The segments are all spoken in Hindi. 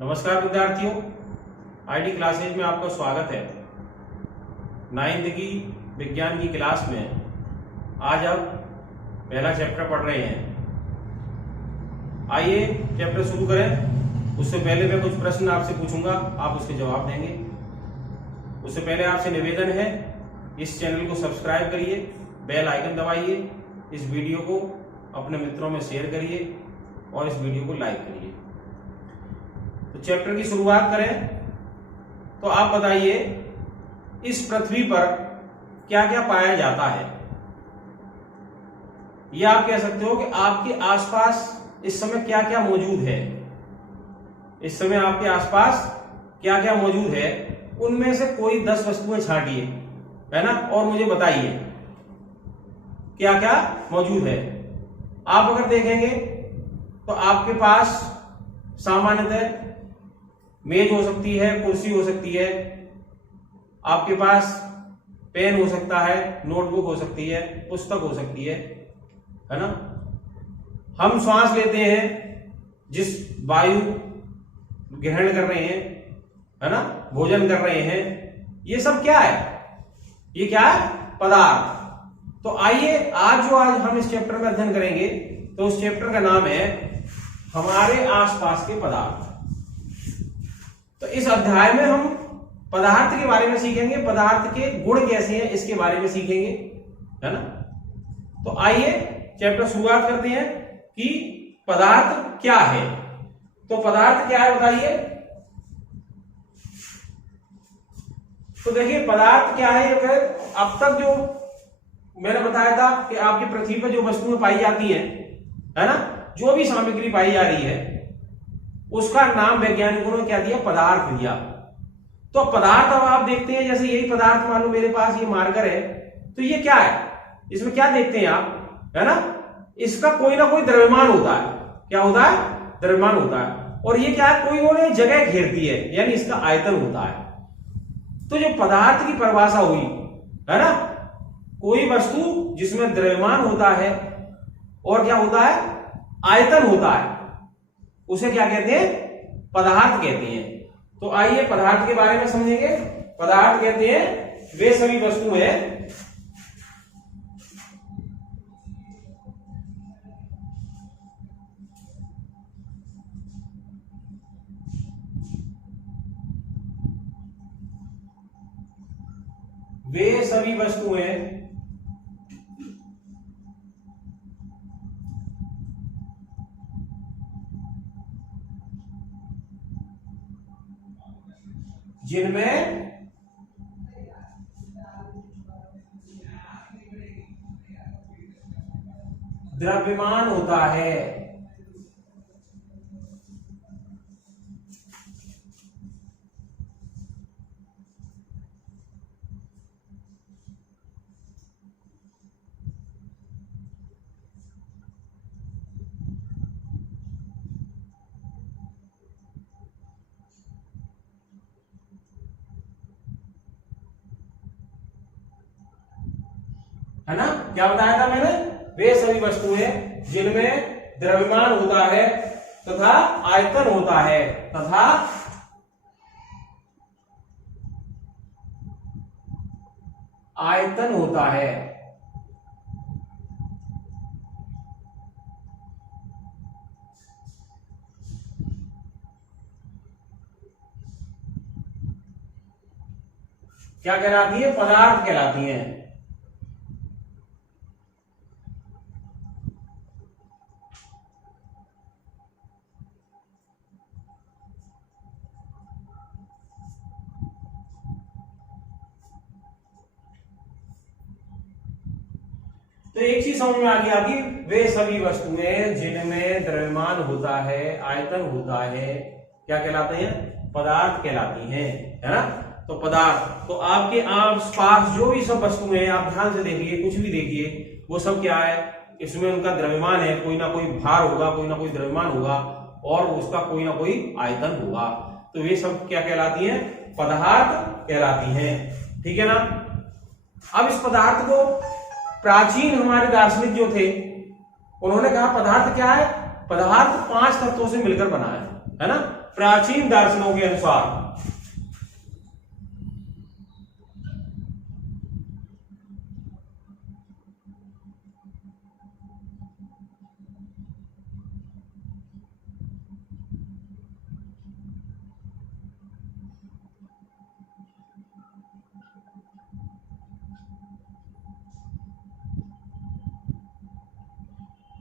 नमस्कार विद्यार्थियों, आईडी क्लासेज में आपका स्वागत है। 9th की विज्ञान की क्लास में आज आप पहला चैप्टर पढ़ रहे हैं। आइए चैप्टर शुरू करें। उससे पहले मैं कुछ प्रश्न आपसे पूछूंगा, आप उसके जवाब देंगे। उससे पहले आपसे निवेदन है, इस चैनल को सब्सक्राइब करिए, बेल आइकन दबाइए, इस वीडियो को अपने मित्रों में शेयर करिए और इस वीडियो को लाइक करिए। तो चैप्टर की शुरुआत करें तो आप बताइए, इस पृथ्वी पर क्या क्या पाया जाता है। या आप कह सकते हो कि आपके आसपास इस समय क्या क्या मौजूद है। इस समय आपके आसपास क्या क्या मौजूद है, उनमें से कोई 10 वस्तुएं छांटिए, है ना, और मुझे बताइए क्या क्या मौजूद है। आप अगर देखेंगे तो आपके पास सामान्यतः मेज हो सकती है, कुर्सी हो सकती है, आपके पास पेन हो सकता है, नोटबुक हो सकती है, पुस्तक हो सकती है ना। हम श्वास लेते हैं, जिस वायु ग्रहण कर रहे हैं, है ना, भोजन कर रहे हैं, ये सब क्या है? ये क्या है? पदार्थ। तो आइए आज हम इस चैप्टर में अध्ययन करेंगे, तो उस चैप्टर का नाम है हमारे आसपास के पदार्थ। तो इस अध्याय में हम पदार्थ के बारे में सीखेंगे, पदार्थ के गुण कैसे हैं इसके बारे में सीखेंगे, है ना। तो आइए चैप्टर शुरुआत करते हैं कि पदार्थ क्या है। तो पदार्थ क्या है बताइए। तो देखिए पदार्थ क्या है। अब तक जो मैंने बताया था कि आपकी पृथ्वी पर जो वस्तुएं पाई जाती हैं, है ना, जो भी सामग्री पाई जा रही है उसका नाम वैज्ञानिकों ने क्या दिया? पदार्थ दिया। तो पदार्थ अब आप देखते हैं, जैसे यही पदार्थ मान लो मेरे पास ये मार्कर है, तो ये क्या है? इसमें क्या देखते हैं आप, है ना, इसका कोई ना कोई द्रव्यमान होता है। क्या होता है? द्रव्यमान होता है। और ये क्या है? कोई और जगह घेरती है, यानी इसका आयतन होता है। तो जो पदार्थ की परिभाषा हुई, है ना, कोई वस्तु जिसमें द्रव्यमान होता है और क्या होता है? आयतन होता है, उसे क्या कहते हैं? पदार्थ कहते हैं। तो आइए पदार्थ के बारे में समझेंगे। पदार्थ कहते हैं वे सभी वस्तुएं जिनमें द्रव्यमान होता है। है ना, क्या बताया था मैंने? वे सभी वस्तुएं जिनमें द्रव्यमान होता है तथा आयतन होता है, तथा आयतन होता है। क्या कहलाती है? पदार्थ कहलाती हैं। तो एक चीज समझ में आ गई आपकी, वे सभी वस्तुएं जिनमें द्रव्यमान होता है, आयतन होता है, क्या कहलाते हैं? पदार्थ कहलाती हैं, है ना। तो पदार्थ, तो आपके आसपास जो भी सब वस्तुएं हैं, आप ध्यान से देखिए, कुछ भी देखिए, वो सब क्या है? इसमें उनका द्रव्यमान है, कोई ना कोई भार होगा, कोई ना कोई द्रव्यमान होगा, और उसका कोई ना कोई आयतन होगा। तो वे सब क्या कहलाती हैं? पदार्थ कहलाती हैं। ठीक है ना। अब इस पदार्थ को प्राचीन हमारे दार्शनिक जो थे, उन्होंने कहा पदार्थ क्या है? पदार्थ 5 तत्वों से मिलकर बना है। है ना। प्राचीन दर्शनों के अनुसार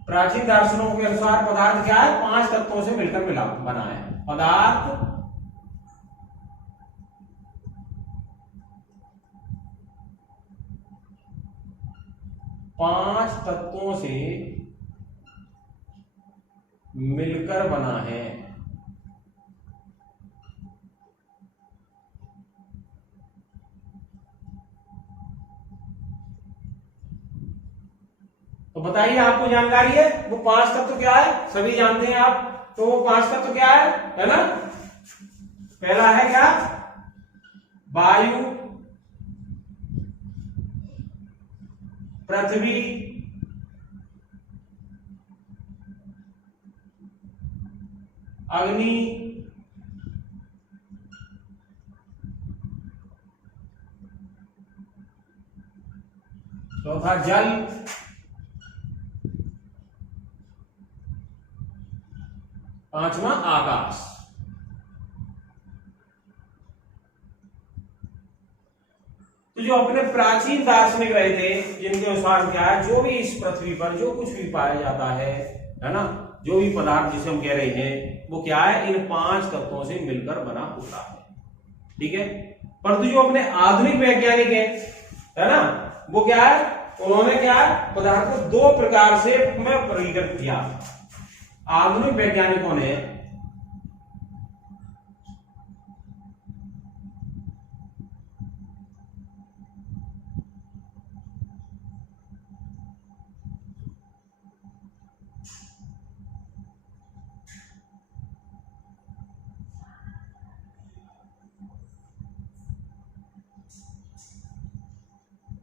प्राचीन दर्शनों के अनुसार पदार्थ क्या है, 5 तत्वों से मिलकर मिला बना है। पदार्थ 5 तत्वों से मिलकर बना है। तो बताइए, आपको जानकारी है वो 5 तत्व क्या है, सभी जानते हैं आप। तो वो 5 तत्व क्या है ना। पहला है क्या, वायु, पृथ्वी, अग्नि, चौथा जल, पांचवा आकाश। तो जो अपने प्राचीन दार्शनिक रहे थे, जिनके अनुसार क्या है, जो भी इस पृथ्वी पर जो कुछ भी पाया जाता है ना, जो भी पदार्थ जिसे हम कह रहे हैं, वो क्या है, इन 5 तत्वों से मिलकर बना होता है। ठीक है। परंतु जो अपने आधुनिक वैज्ञानिक है ना, वो क्या है, उन्होंने क्या है, पदार्थ को 2 प्रकार से में वर्गीकृत किया। आधुनिक वैज्ञानिकों ने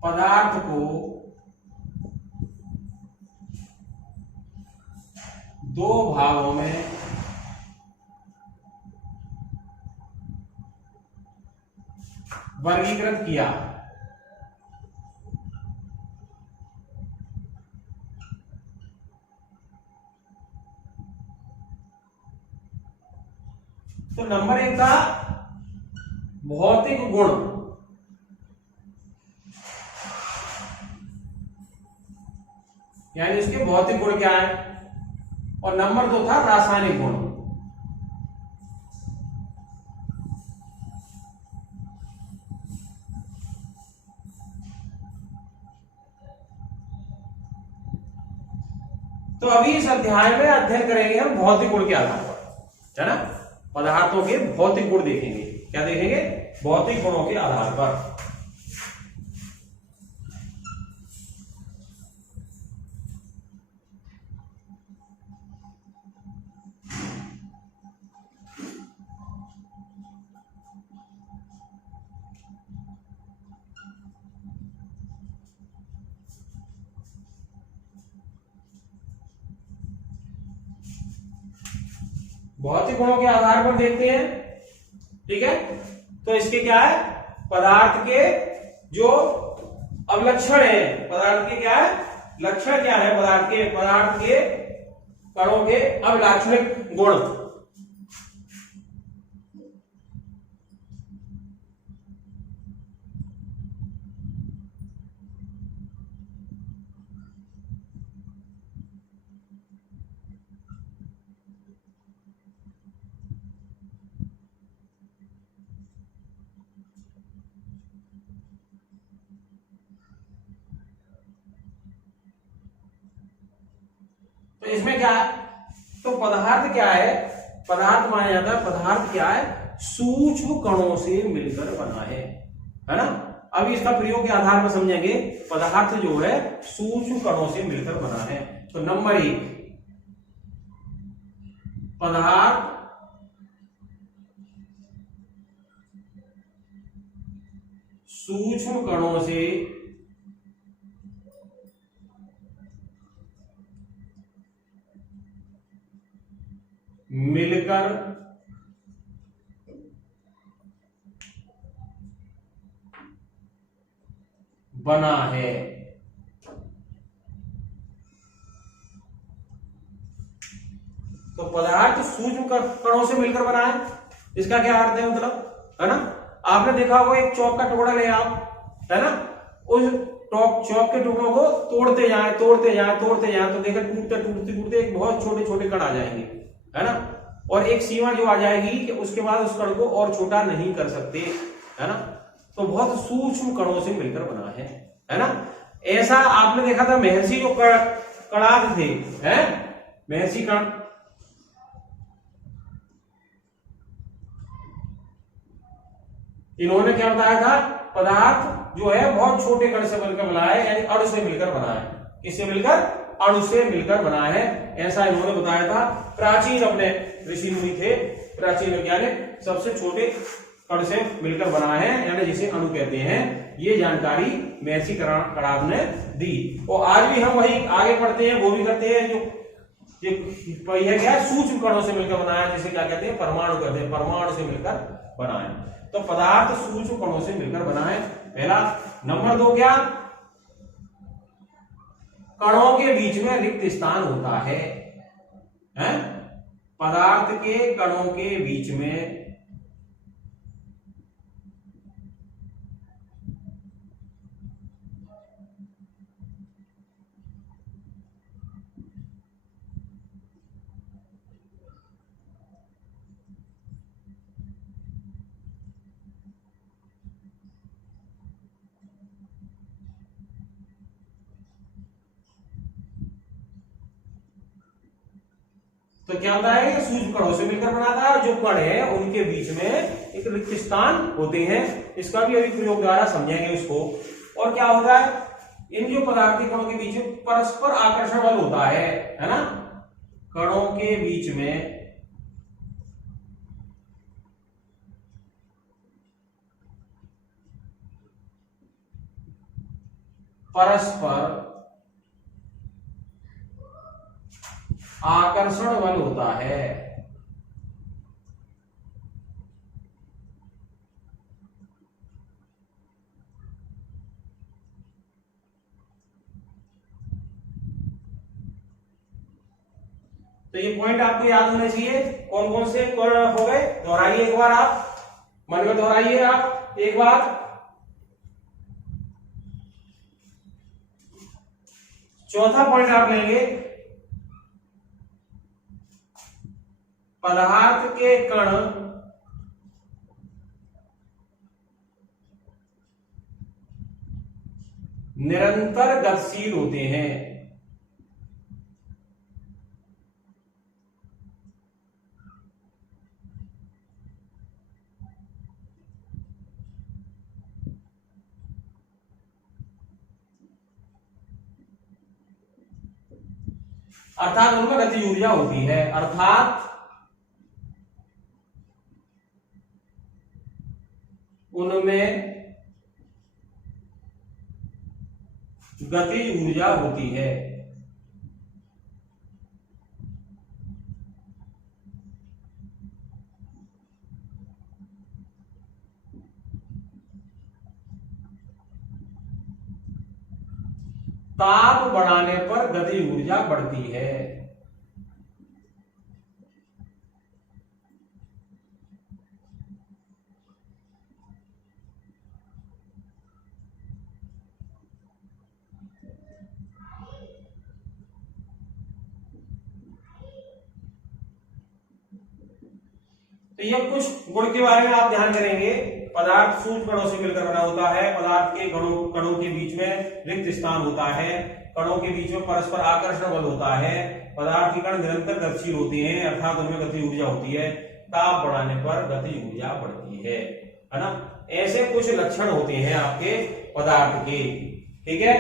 पदार्थ को 2 भागों में वर्गीकृत किया। तो नंबर 1 था भौतिक गुण, यानी इसके भौतिक गुण क्या है, और नंबर 2 था रासायनिक गुण। तो अभी इस अध्याय में अध्ययन करेंगे हम भौतिक गुण के आधार पर, है ना। पदार्थों के भौतिक गुण देखेंगे। क्या देखेंगे, भौतिक गुणों के आधार पर। भौतिक गुणों के आधार पर देखते हैं। ठीक है। तो इसके क्या है, पदार्थ के जो अवलक्षण है, पदार्थ के क्या है, लक्षण क्या है, पदार्थ के कणों के अवलाक्षणिक गुण। तो इसमें क्या है, तो पदार्थ क्या है, पदार्थ माना जाता है, पदार्थ क्या है, सूक्ष्म कणों से मिलकर बना है ना। अभी इसका प्रयोग के आधार पर समझेंगे। पदार्थ जो है सूक्ष्म कणों से मिलकर बना है। तो नंबर 1, पदार्थ सूक्ष्म कणों से मिलकर बना है। तो पदार्थ सूक्ष्म कणों से मिलकर बना है, इसका क्या अर्थ है, मतलब, है ना। आपने देखा होगा एक चौक का टुकड़ा ले आप, है ना, उस चौक के टुकड़ों को तोड़ते जाए तोड़ते जाए तोड़ते जाए तो देखा टूटते टूटते टूटते एक बहुत छोटे छोटे कण आ जाएंगे, है ना, और एक सीमा जो आ जाएगी कि उसके बाद उस कण को और छोटा नहीं कर सकते, है ना। तो बहुत सूक्ष्म कणों से मिलकर बना है ना। ऐसा आपने देखा था महर्षि जो कणाद थे, हैं, महर्षि कण, इन्होंने क्या बताया था, पदार्थ जो है बहुत छोटे कण से मिलकर बना है, यानी अणु से मिलकर बना है। किससे मिलकर, अणु से मिलकर बना है, ऐसा इन्होंने बताया था। प्राचीन अपने ऋषि मुनि थे, प्राचीन वैज्ञानिक, सबसे छोटे कण से मिलकर बना है, यानी जिसे अणु कहते हैं। ये जानकारी महर्षि कणाद ने दी। और आज भी हम वही आगे पढ़ते हैं, वो भी करते हैं, जो यह क्या है, सूक्ष्म कणों से मिलकर बना है, जिसे क्या कहते हैं, परमाणु कहते हैं, परमाणु से मिलकर बना है। तो पदार्थ सूक्ष्म कणों से मिलकर बना है, पहला। नंबर 2 क्या, कणों के बीच में रिक्त स्थान होता है, हैं? पदार्थ के कणों के बीच में तो क्या होता है, सूक्ष्म कणों से मिलकर बना था। जो कण है उनके बीच में एक रिक्त स्थान होते हैं, इसका भी अभी प्रयोग द्वारा समझेंगे उसको। और क्या होता है, इन जो पदार्थी कणों के बीच में परस्पर आकर्षण बल होता है ना, कणों के बीच में परस्पर आकर्षण बल होता है। तो ये पॉइंट आपको याद होने चाहिए। कौन कौन से हो गए, दोहराइए एक बार, आप मन में दोहराइए आप एक बार। चौथा पॉइंट आप लेंगे, पदार्थ के कण निरंतर गतिशील होते हैं। अर्थात उनमें गति ऊर्जा होती है, अर्थात उनमें गति ऊर्जा होती है। ताप बढ़ाने पर गति ऊर्जा बढ़ती है। तो ये कुछ गुण के बारे में आप ध्यान करेंगे। पदार्थ सूक्ष्म कणों से मिलकर बना होता है, पदार्थ के कणों के बीच में रिक्त स्थान होता है, कणों के बीच में परस्पर आकर्षण बल होता है, पदार्थ के कण निरंतर गतिशील होते हैं, अर्थात उनमें गति ऊर्जा होती है, ताप बढ़ाने पर गति ऊर्जा बढ़ती है ना। ऐसे कुछ लक्षण होते हैं आपके पदार्थ के, ठीक है।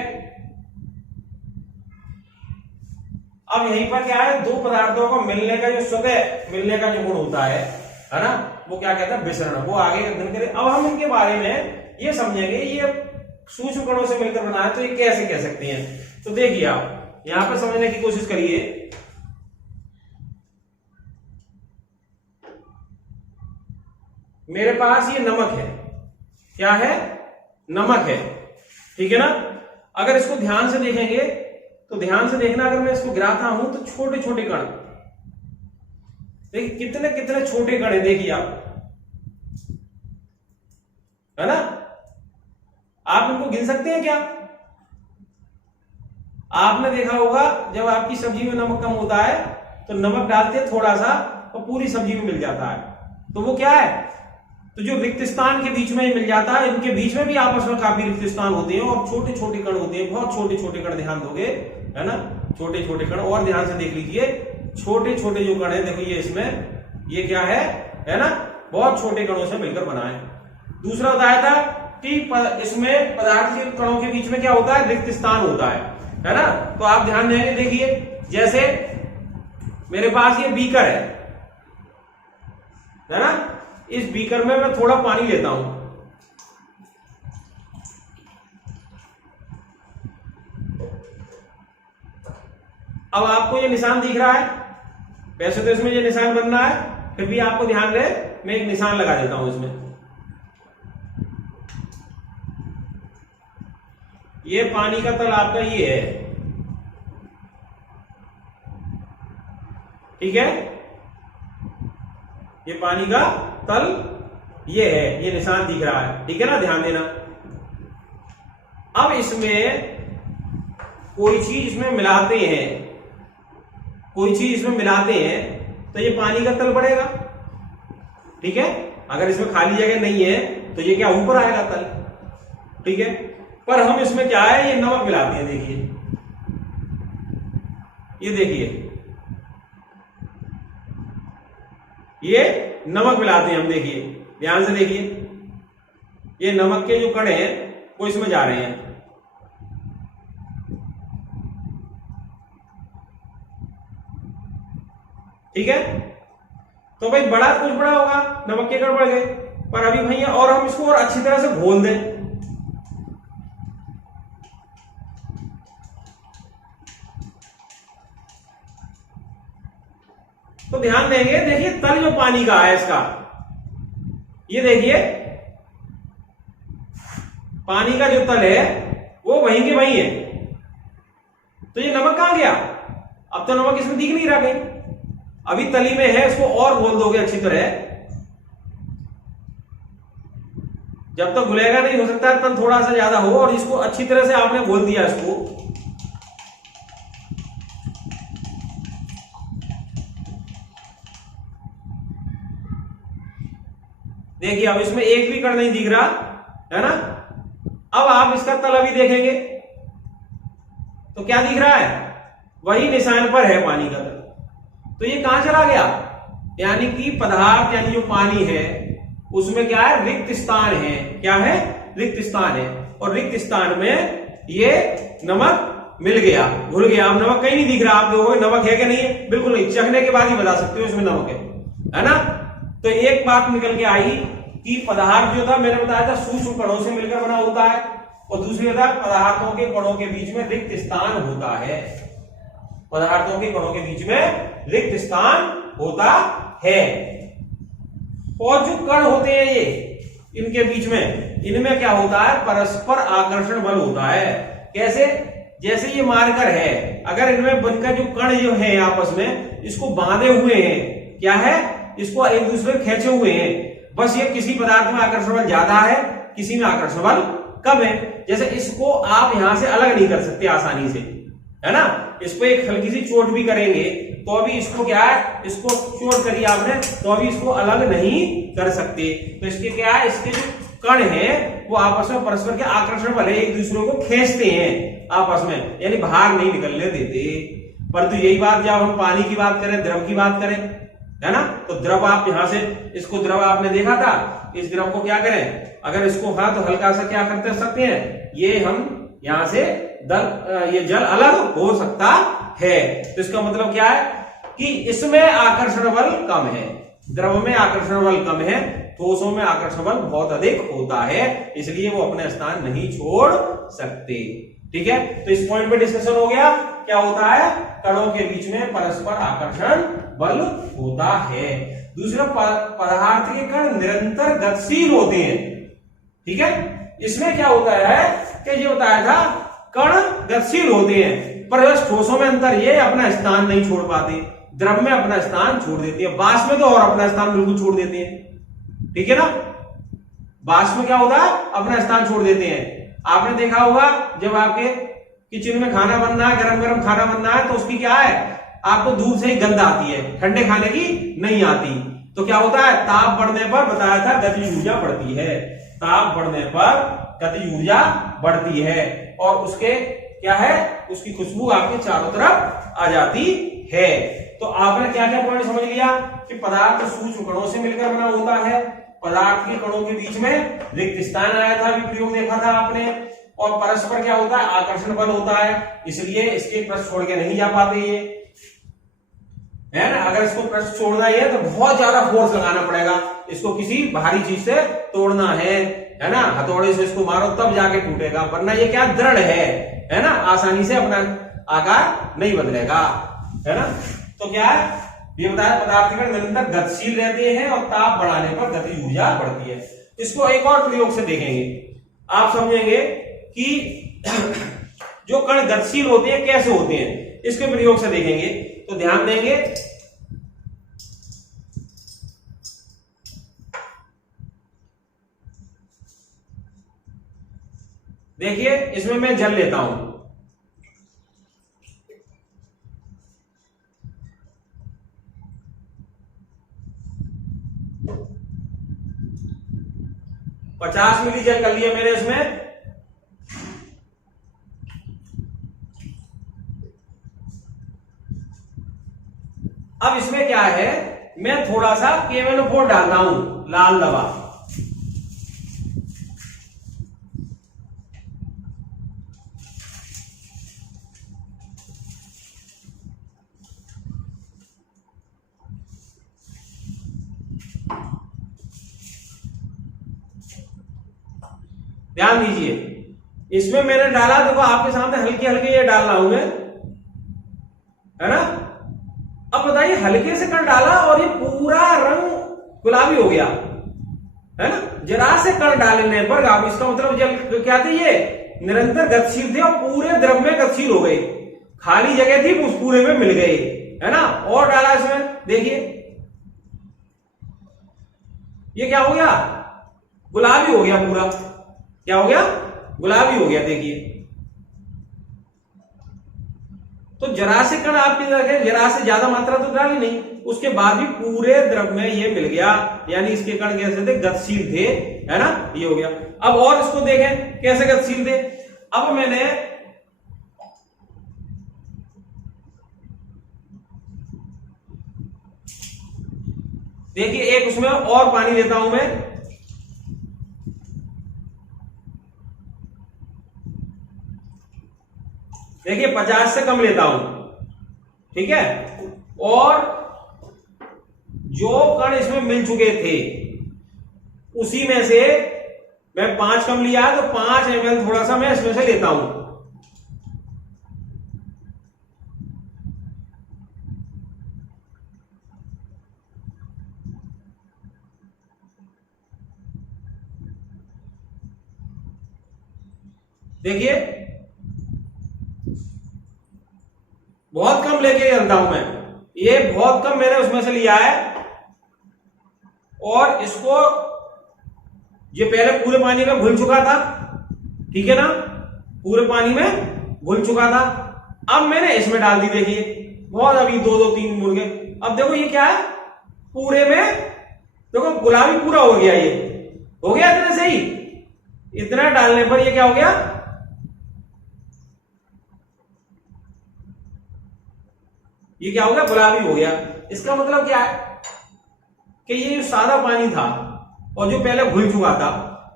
अब यहीं पर क्या है, दो पदार्थों को मिलने का जो स्वतः मिलने का जो गुण होता है ना, वो क्या कहते हैं, विसरण, वो आगे अध्ययन करें। अब हम इनके बारे में ये समझेंगे, ये सूक्ष्म कणों से मिलकर बना है तो ये कैसे कह सकते हैं। तो देखिए आप यहां पर समझने की कोशिश करिए। मेरे पास ये नमक है, क्या है, नमक है, ठीक है ना। अगर इसको ध्यान से देखेंगे तो ध्यान से देखना, अगर मैं इसको गिराता हूं तो छोटे छोटे कण, देखिए कितने कितने छोटे कण है, देखिए आप, है ना। आप इनको गिन सकते हैं क्या? आपने देखा होगा जब आपकी सब्जी में नमक कम होता है तो नमक डालते हैं थोड़ा सा और पूरी सब्जी में मिल जाता है, तो वो क्या है, तो जो रिक्त स्थान के बीच में मिल जाता है, इनके बीच में भी आपस में काफी रिक्त स्थान होते हैं और छोटे छोटे कण होते हैं, बहुत छोटे छोटे कण, ध्यान दोगे, है ना, छोटे छोटे कण। और ध्यान से देख लीजिए, छोटे छोटे जो कण है, देखो ये इसमें, ये क्या है ना, बहुत छोटे कणों से मिलकर बना है। दूसरा बताया था कि इसमें पदार्थ के कणों के बीच में क्या होता है, रिक्त स्थान होता है ना। तो आप ध्यान देंगे, देखिए जैसे मेरे पास ये बीकर है ना, इस बीकर में मैं थोड़ा पानी लेता हूं, अब आपको ये निशान दिख रहा है, वैसे तो इसमें ये निशान बन रहा है, फिर भी आपको ध्यान रहे मैं एक निशान लगा देता हूं इसमें। ये पानी का तल आपका ये है, ठीक है, ये पानी का तल ये है, ये निशान दिख रहा है, ठीक है ना, ध्यान देना। अब इसमें कोई चीज इसमें मिलाते हैं, कोई चीज इसमें मिलाते हैं तो ये पानी का तल बढ़ेगा, ठीक है। अगर इसमें खाली जगह नहीं है तो ये क्या ऊपर आएगा तल, ठीक है। पर हम इसमें क्या है, ये नमक मिलाते हैं, देखिए ये देखिए, ये नमक मिलाते हैं हम, देखिए ध्यान से देखिए, ये नमक के जो कण हैं वो इसमें जा रहे हैं, ठीक है। तो भाई बड़ा कुछ बड़ा होगा, नमक के कण बढ़ गए, पर अभी भैया और हम इसको और अच्छी तरह से घोल दें, तो ध्यान देंगे, देखिए तल जो पानी का है इसका, ये देखिए पानी का जो तल है वो वहीं के वहीं है, तो ये नमक कहां गया, अब तो नमक इसमें दिख नहीं रहा कहीं, अभी तली में है, इसको और घोल दोगे अच्छी तरह, जब तक घुलेगा नहीं, हो सकता है तल थोड़ा सा ज्यादा हो, और इसको अच्छी तरह से आपने घोल दिया इसको, देखिए अब इसमें एक भी कण नहीं दिख रहा, है ना। अब आप इसका तल अभी देखेंगे तो क्या दिख रहा है, वही निशान पर है पानी का तल, तो ये कहां चला गया, यानी कि पदार्थ, यानी जो पानी है उसमें क्या है, रिक्त स्थान है, क्या है, रिक्त स्थान है, और रिक्त स्थान में ये नमक मिल गया, घुल गया, अब नमक कहीं नहीं दिख रहा, आप लोगों को नमक है कि नहीं है, बिल्कुल नहीं, चखने के बाद ही बता सकते हो इसमें नमक है ना। तो एक बात निकल के आई कि पदार्थ जो था, मैंने बताया था सूक्ष्म कणों से मिलकर बना होता है, और दूसरी था पदार्थों के कणों के बीच में रिक्त स्थान होता है, पदार्थों के कणों के बीच में रिक्त स्थान होता है, और जो कण होते हैं ये इनके बीच में, इनमें क्या होता है, परस्पर आकर्षण बल होता है। कैसे, जैसे ये मार्कर है, अगर इनमें बनकर जो कण जो है आपस में इसको बांधे हुए हैं, क्या है, इसको एक दूसरे खींचे हुए हैं, बस ये किसी पदार्थ में आकर्षण बल ज्यादा है, किसी में आकर्षण बल कम है, जैसे इसको आप यहां से अलग नहीं कर सकते आसानी से, है ना, इसको एक हल्की सी चोट भी करेंगे तो अभी इसको क्या है, इसको चोट करी आपने तो अभी इसको अलग नहीं कर सकते, तो इसके क्या है, इसके जो कण है वो आपस में परस्पर के आकर्षण बल है, एक दूसरे को खींचते हैं आपस में, यानी बाहर नहीं निकलने देते। परंतु यही बात जब हम पानी की बात करें, द्रव की बात करें, है ना, तो द्रव आप यहां से, इसको द्रव आपने देखा था, इस द्रव को क्या करें, अगर इसको हाँ तो हल्का सा क्या करते सकते हैं, ये हम यहां से ये जल अलग हो सकता है, तो इसका मतलब क्या है कि इसमें आकर्षण बल कम है, द्रव में आकर्षण बल कम है, ठोसों में आकर्षण बल बहुत अधिक होता है, इसलिए वो अपने स्थान नहीं छोड़ सकते, ठीक है। तो इस पॉइंट पे डिस्कशन हो गया, क्या होता है, कणों के बीच में परस्पर आकर्षण बल होता है। दूसरा, पदार्थ के कण निरंतर गतिशील होते हैं, ठीक है। इसमें क्या होता है कि ये बताया था कण गतिशील होते हैं, पर बस ठोसों में अंतर ये अपना स्थान नहीं छोड़ पाते, द्रव में अपना स्थान छोड़ देते हैं, वाष्प में तो और अपना स्थान बिल्कुल छोड़ देते हैं। ठीक है ना, वाष्प में क्या होता है, अपना स्थान छोड़ देते हैं। आपने देखा होगा जब आपके किचन में खाना बन रहा है, गरम गरम खाना बन रहा है, तो उसकी क्या है, आपको दूर से ही गंध आती है, ठंडे खाने की नहीं आती। तो क्या होता है, ताप बढ़ने पर बताया था गतिज ऊर्जा बढ़ती है, ताप बढ़ने पर गतिज ऊर्जा बढ़ती है, और उसके क्या है, उसकी खुशबू आपके चारों तरफ आ जाती है। तो आपने क्या क्या पॉइंट समझ लिया कि पदार्थ सूक्ष्म कणों से मिलकर बना होता है, पदार्थ के कणों के बीच में रिक्त स्थान आया था, भी प्रयोग देखा था आपने, और परस्पर क्या होता है, आकर्षण बल होता है, इसलिए इसके पृष्ठ छोड़ के नहीं जा पाते ये, है ना। अगर इसको पृष्ठ छोड़ना है तो बहुत ज्यादा फोर्स लगाना पड़ेगा, इसको किसी भारी चीज से तोड़ना है ना, हथौड़े से इसको मारो तब जाके टूटेगा, वरना ये क्या दृढ़ है ना, आसानी से अपना आकार नहीं बदलेगा, है ना। तो क्या है, ये बताया पदार्थ के निरंतर गतिशील रहते हैं और ताप बढ़ाने पर गतिज ऊर्जा बढ़ती है। इसको एक और प्रयोग से देखेंगे, आप समझेंगे कि जो कण गतिशील होते हैं कैसे होते हैं, इसके प्रयोग से देखेंगे। तो ध्यान देंगे, देखिए इसमें मैं जल लेता हूं, $50 मिली जल कर लिया मैंने इसमें। अब इसमें क्या है, मैं थोड़ा सा KMnO4 डाल रहा हूं, लाल दवा। ध्यान दीजिए, इसमें मैंने डाला, देखो आपके सामने हल्के हल्के ये डाल रहा हूं मैं, है ना। अब बताइए, हल्के से कण डाला और ये पूरा रंग गुलाबी हो गया, है ना। जरा से कण डालने पर आप, इसका मतलब जल क्या थे, ये निरंतर गतिशील थे और पूरे द्रव में गतिशील हो गए, खाली जगह थी उस पूरे में मिल गए, है ना। और डाला इसमें, देखिए ये क्या हो गया, गुलाबी हो गया पूरा, क्या हो गया, गुलाबी हो गया। देखिए तो जरा से कण आपकी देखें, जरा से ज्यादा मात्रा तो डाली नहीं, उसके बाद भी पूरे द्रव में ये मिल गया, यानी इसके कण कैसे थे, गतिशील थे, है ना, ये हो गया। अब और इसको देखें कैसे गतिशील थे। अब मैंने देखिए एक उसमें और पानी लेता हूं मैं, देखिए 50 से कम लेता हूं, ठीक है। और जो कण इसमें मिल चुके थे उसी में से मैं 5 कम लिया, तो 5 ml थोड़ा सा मैं इसमें से लेता हूं। देखिए बहुत कम लेके चलता हूं मैं, ये बहुत कम मैंने उसमें से लिया है, और इसको ये पहले पूरे पानी में घुल चुका था, ठीक है ना, पूरे पानी में घुल चुका था। अब मैंने इसमें डाल दी, देखिए बहुत, अभी 2-3 मुर्गे। अब देखो ये क्या है, पूरे में देखो गुलाबी पूरा हो गया, ये हो गया इतने से ही, इतना डालने पर ये क्या हो गया, ये क्या हो गया, गुलाबी हो गया। इसका मतलब क्या है कि ये जो सादा पानी था और जो पहले घुल चुका था,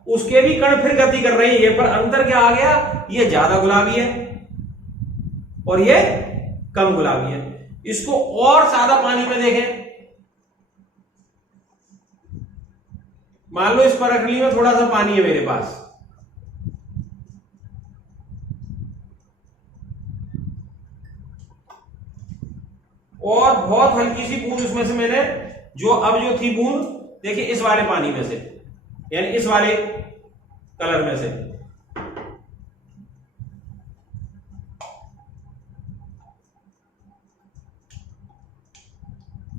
उसके भी कण फिर गति कर रही है, पर अंतर क्या आ गया, ये ज्यादा गुलाबी है और ये कम गुलाबी है। इसको और सादा पानी में देखें, मान लो इस परखली में थोड़ा सा पानी है मेरे पास, और बहुत हल्की सी बूंद उसमें से मैंने जो थी बूंद, देखिए इस वाले पानी में से, यानी इस वाले कलर में से,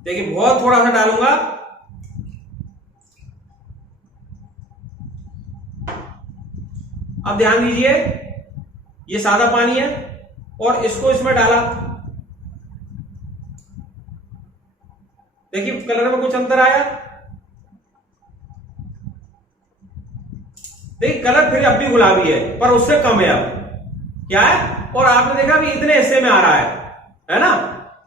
देखिए बहुत थोड़ा सा डालूंगा, अब ध्यान दीजिए ये सादा पानी है और इसको इसमें डाला, देखिए कलर में कुछ अंतर आया, देखिए कलर फिर अब भी गुलाबी है पर उससे कम है, अब क्या है, और आपने देखा अभी इतने हिस्से में आ रहा है ना,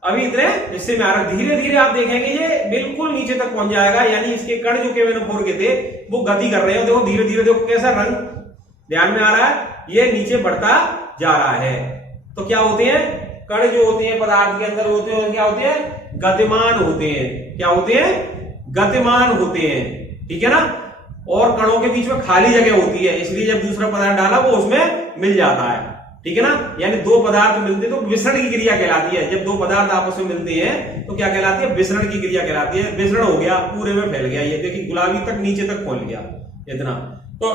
अभी इतने हिस्से में आ रहा है। धीरे धीरे आप देखेंगे ये बिल्कुल नीचे तक पहुंच जाएगा, यानी इसके कण जो KMnO4 के थे वो गति कर रहे हैं। देखो धीरे धीरे, देखो कैसा रंग ध्यान में आ रहा है, ये नीचे बढ़ता जा रहा है। तो क्या होते हैं, कण जो होते हैं पदार्थ के अंदर होते हैं, क्या होते हैं, गतिमान होते हैं। क्या होते हैं, गतिमान होते हैं, ठीक है ना। और कणों के बीच में खाली जगह होती है, इसलिए जब दूसरा पदार्थ डाला वो उसमें मिल जाता है, ठीक है ना। यानी दो पदार्थ मिलते तो विसरण की क्रिया कहलाती है। जब दो पदार्थ आपस में मिलते हैं तो क्या कहलाती है, विसरण की क्रिया कहलाती है। विसरण हो गया, पूरे में फैल गया, ये देखिए गुलाबी तक नीचे तक पहुंच गया इतना। तो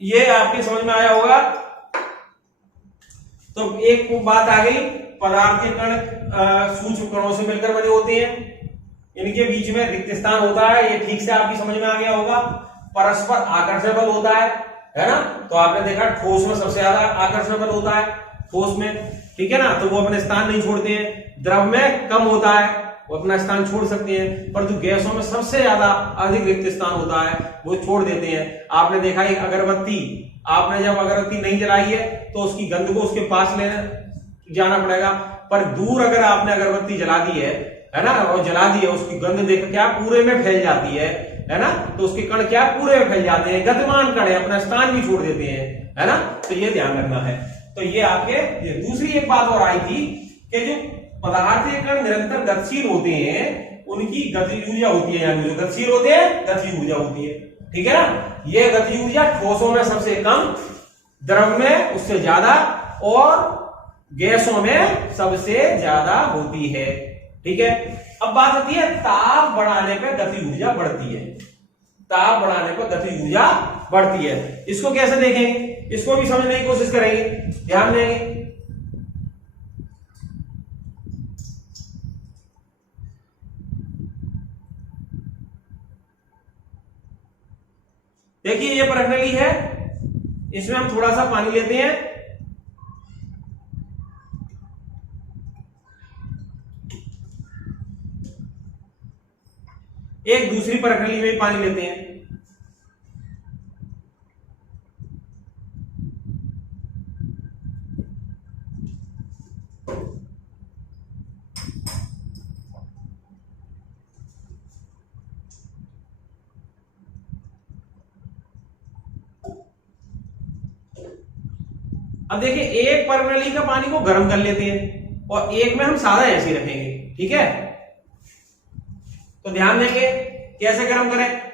ये आपकी समझ में आया होगा। तो एक बात आ गई, पदार्थ के कण सूक्ष्म कणों से मिलकर बने होते हैं, इनके बीच में रिक्त स्थान होता है, ये ठीक से आपकी समझ में आ गया होगा। परस्पर आकर्षण बल होता है ना। तो आपने देखा ठोस में सबसे ज्यादा आकर्षण बल होता है, ठोस में, ठीक है ना, तो वो अपने स्थान नहीं छोड़ते हैं। द्रव में कम होता है, वो अपना स्थान छोड़ सकते हैं, परंतु गैसों में सबसे ज्यादा अधिक रिक्त स्थान होता है, वो छोड़ देते हैं। आपने देखा है अगरबत्ती, आपने जब अगरबत्ती नहीं जलाई है तो उसकी गंध को उसके पास लेने जाना पड़ेगा, पर दूर अगर आपने अगरबत्ती जला दी है ना, और जला दी है, उसकी गंध देख क्या पूरे में फैल जाती है ना। तो उसके कण क्या पूरे में फैल जाते हैं, गतिमान कण है, अपना स्थान भी छोड़ देते हैं, है ना। तो ये ध्यान रखना है। तो ये आपके दूसरी एक बात और आई थी कि जो पदार्थ के कण निरंतर गतिशील होते हैं उनकी गति ऊर्जा होती है, यानी जो गतिशील होते हैं गति ऊर्जा होती है, ठीक है ना। ये गति ऊर्जा ठोसों में सबसे कम, द्रव में उससे ज्यादा, और गैसों में सबसे ज्यादा होती है, ठीक है। अब बात आती है ताप बढ़ाने पर गति ऊर्जा बढ़ती है, ताप बढ़ाने पर गति ऊर्जा बढ़ती है। इसको कैसे देखेंगे, इसको भी समझने की कोशिश करेंगे, ध्यान देंगे। देखिए ये प्रणाली है, इसमें हम थोड़ा सा पानी लेते हैं, एक दूसरी प्रणाली में पानी लेते हैं, अब देखिए एक प्रणाली का पानी को गर्म कर लेते हैं और एक में हम सादा ऐसे ही रखेंगे, ठीक है। तो ध्यान देंगे कैसे गर्म करें।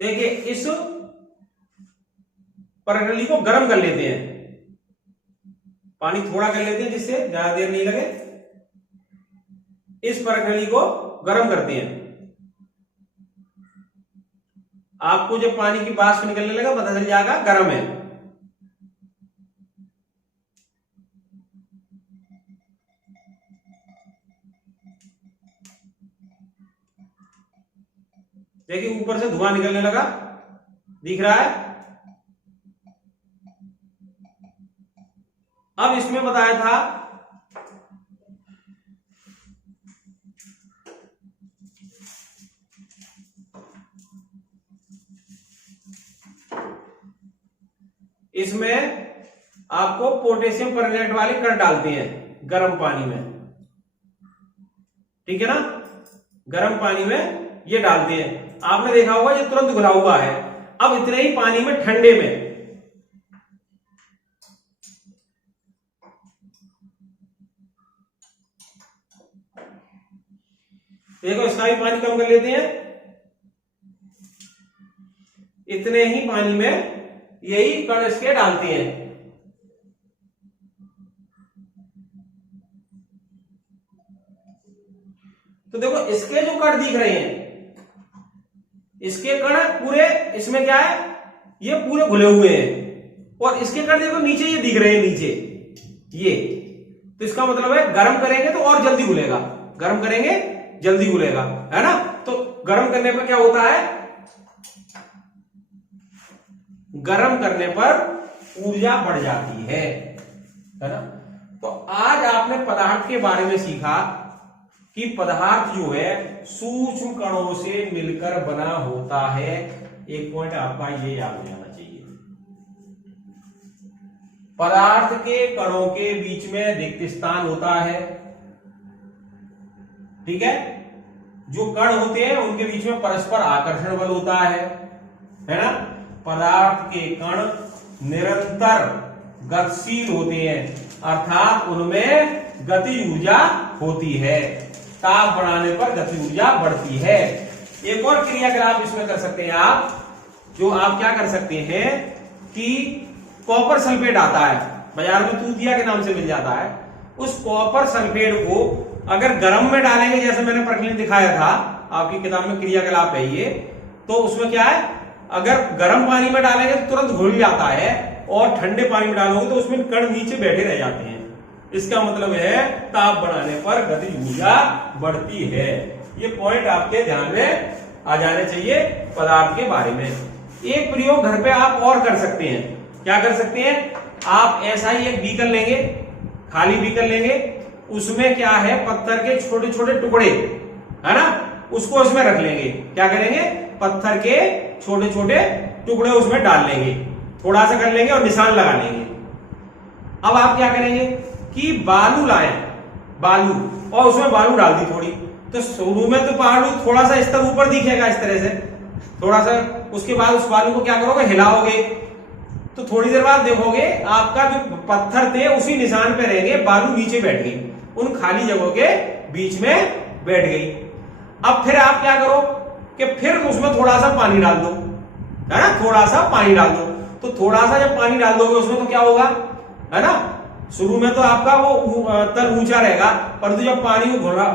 देखिए इस प्रणाली को गर्म कर लेते हैं, पानी थोड़ा कर लेते हैं जिससे ज्यादा देर नहीं लगे। इस प्रणाली को गर्म करते हैं। आपको जब पानी की वाष्प निकलने लगा पता चल जाएगा गर्म है। देखिए ऊपर से धुआं निकलने लगा, दिख रहा है। अब इसमें बताया था इसमें आपको पोटेशियम परमैंगनेट वाले कण डालते हैं गर्म पानी में, ठीक है ना। गर्म पानी में ये डालते हैं, आपने देखा होगा ये तुरंत घुला हुआ है। अब इतने ही पानी में ठंडे में देखो इसका भी पानी कम कर लेते हैं, इतने ही पानी में यही कण इसके डालते हैं। तो देखो इसके जो कण दिख रहे हैं, इसके कण पूरे इसमें क्या है, ये पूरे घुले हुए हैं, और इसके कण देखो नीचे ये दिख रहे हैं, नीचे ये। तो इसका मतलब है गर्म करेंगे तो और जल्दी घुलेगा, गर्म करेंगे जल्दी घुलेगा, है ना। तो गर्म करने पर क्या होता है, गर्म करने पर ऊर्जा बढ़ जाती है ना। तो आज आपने पदार्थ के बारे में सीखा कि पदार्थ जो है सूक्ष्म कणों से मिलकर बना होता है। एक पॉइंट आपका ये याद हो जाना चाहिए, पदार्थ के कणों के बीच में रिक्त स्थान होता है, ठीक है। जो कण होते हैं उनके बीच में परस्पर आकर्षण बल होता है ना। पदार्थ के कण निरंतर गतिशील होते हैं, अर्थात उनमें गतिज ऊर्जा होती है। ताप बढ़ाने पर गति ऊर्जा बढ़ती है। एक और क्रियाकलाप इसमें कर सकते हैं आप, जो आप क्या कर सकते हैं कि कॉपर सल्फेट आता है बाजार में, तूतिया के नाम से मिल जाता है। उस कॉपर सल्फेट को अगर गर्म में डालेंगे, जैसे मैंने प्रकृति दिखाया था, आपकी किताब में क्रियाकलाप है ये, तो उसमें क्या है, अगर गर्म पानी में डालेंगे तो तुरंत घुल जाता है, और ठंडे पानी में डालोगे तो उसमें कण नीचे बैठे रह जाते हैं। इसका मतलब है ताप बढ़ाने पर गतिज ऊर्जा बढ़ती है। ये पॉइंट आपके ध्यान में आ जाने चाहिए पदार्थ के बारे में। एक प्रयोग घर पे आप और कर सकते हैं। क्या कर सकते हैं, आप ऐसा ही एक बीकर लेंगे, खाली बीकर लेंगे, उसमें क्या है, पत्थर के छोटे छोटे टुकड़े, है ना, उसको उसमें रख लेंगे। क्या करेंगे, पत्थर के छोटे छोटे टुकड़े उसमें डाल लेंगे, थोड़ा सा कर लेंगे और निशान लगा लेंगे। अब आप क्या करेंगे कि बालू लाएं, बालू, और उसमें बालू डाल दी थोड़ी, तो शुरू में तो बालू थोड़ा सा स्तर ऊपर दिखेगा इस तरह से, थोड़ा सा। उसके बाद उस बालू को क्या करोगे, हिलाओगे, तो थोड़ी देर बाद देखोगे आपका जो पत्थर थे उसी निशान पे रहेंगे, बालू नीचे बैठ गई, उन खाली जगहों के बीच में बैठ गई। अब फिर आप क्या करो कि फिर उसमें थोड़ा सा पानी डाल दो, है ना, थोड़ा सा पानी डाल दो। तो थोड़ा सा जब पानी डाल दोगे उसमें तो क्या होगा, है ना, शुरू में तो आपका वो तल ऊंचा रहेगा, परंतु जब पानी को घोरा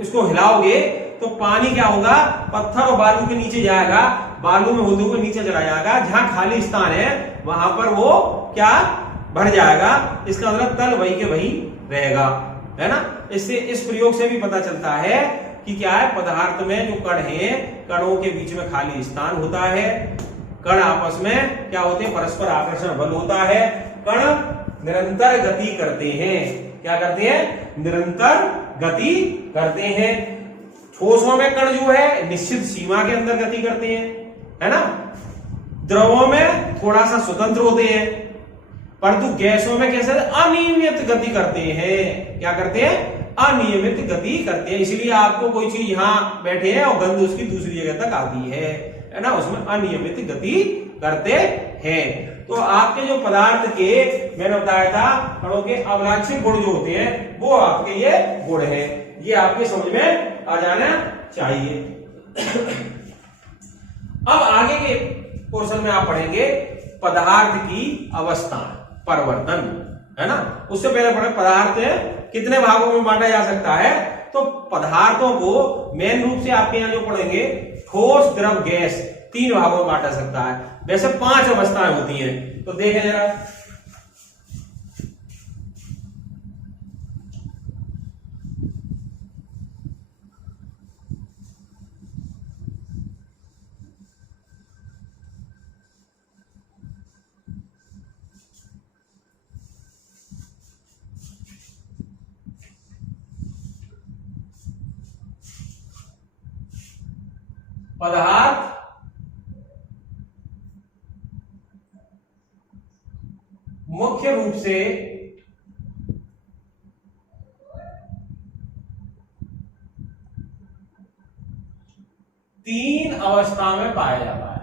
इसको हिलाओगे तो पानी क्या होगा, पत्थर और बालू के नीचे जाएगा, बालू में होते हुए नीचे चला जाएगा, जहां खाली स्थान है वहां पर वो क्या भर जाएगा। इसका मतलब तल वही के वही रहेगा, है ना। इससे इस प्रयोग से भी पता चलता है कि क्या है, पदार्थ में जो कण है, कणों के बीच में खाली स्थान होता है, कण आपस में क्या होते हैं, परस्पर आकर्षण बल होता है, कण निरंतर गति करते हैं। क्या करते हैं, निरंतर गति करते हैं। ठोसों में कण जो है निश्चित सीमा के अंदर गति करते हैं, है ना। द्रवों में थोड़ा सा स्वतंत्र होते हैं, परंतु गैसों में कैसे अनियमित गति करते हैं। क्या करते हैं, अनियमित गति करते हैं। इसलिए आपको कोई चीज यहां बैठे हैं और गंध उसकी दूसरी जगह तक आती है ना, उसमें अनियमित गति करते हैं। तो आपके जो पदार्थ के मैंने बताया था कणों के अवलाक्षिक गुण जो होते हैं वो आपके ये गुण हैं, ये आपके समझ में आ जाना चाहिए। अब आगे के पोर्शन में आप पढ़ेंगे पदार्थ की अवस्था परिवर्तन, है ना। उससे पहले पढ़े पदार्थ कितने भागों में बांटा जा सकता है। तो पदार्थों को मेन रूप से आपके यहां जो पढ़ेंगे ठोस, द्रव, गैस, 3 भागों में बांटा सकता है। वैसे 5 अवस्थाएं होती हैं, तो देखें जरा। पदार्थ मुख्य रूप से 3 अवस्था में पाया जाता है।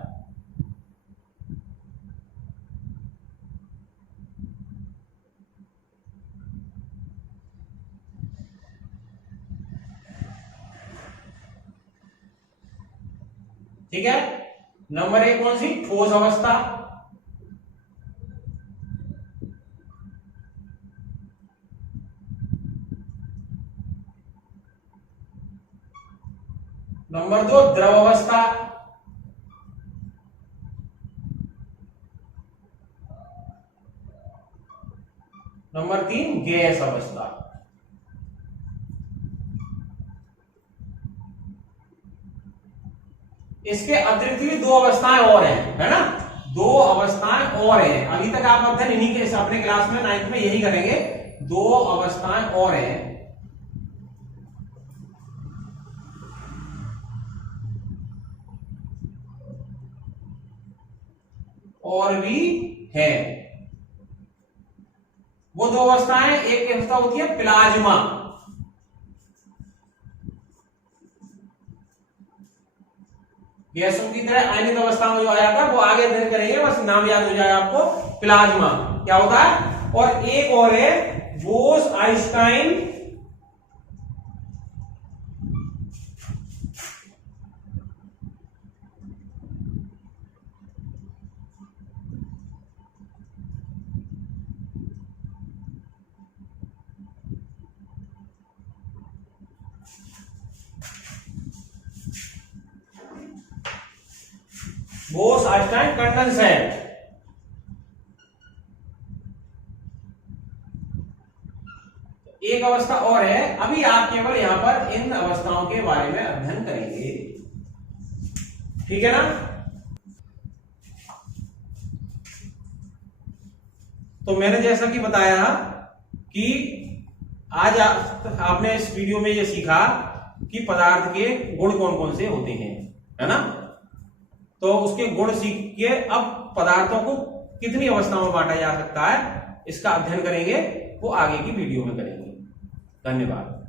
ठीक है। नंबर 1 कौन सी? ठोस अवस्था। नंबर 2 द्रव अवस्था। नंबर 3 गैस अवस्था। इसके अतिरिक्त भी 2 अवस्थाएं और हैं, है ना, 2 अवस्थाएं और हैं। अभी तक आप अध्ययन इन्हीं के अपने क्लास में 9th में यही करेंगे। 2 अवस्थाएं और हैं, और भी है। वो 2 अवस्थाएं, एक अवस्था होती है प्लाज्मा, गैसों की तरह आयनित अवस्था में जो आ जाता है, वो आगे अध्ययन करेंगे, बस नाम याद हो जाएगा आपको, प्लाज्मा क्या होता है। और एक और है Bose Einstein Bose Einstein condensate. एक अवस्था और है, अभी आप केवल यहां पर इन अवस्थाओं के बारे में अध्ययन करेंगे, ठीक है ना। तो मैंने जैसा कि बताया कि आज आपने इस वीडियो में यह सीखा कि पदार्थ के गुण कौन कौन से होते हैं, है ना। तो उसके गुण सीख के अब पदार्थों को कितनी अवस्थाओं में बांटा जा सकता है, इसका अध्ययन करेंगे, वो आगे की वीडियो में करेंगे। धन्यवाद।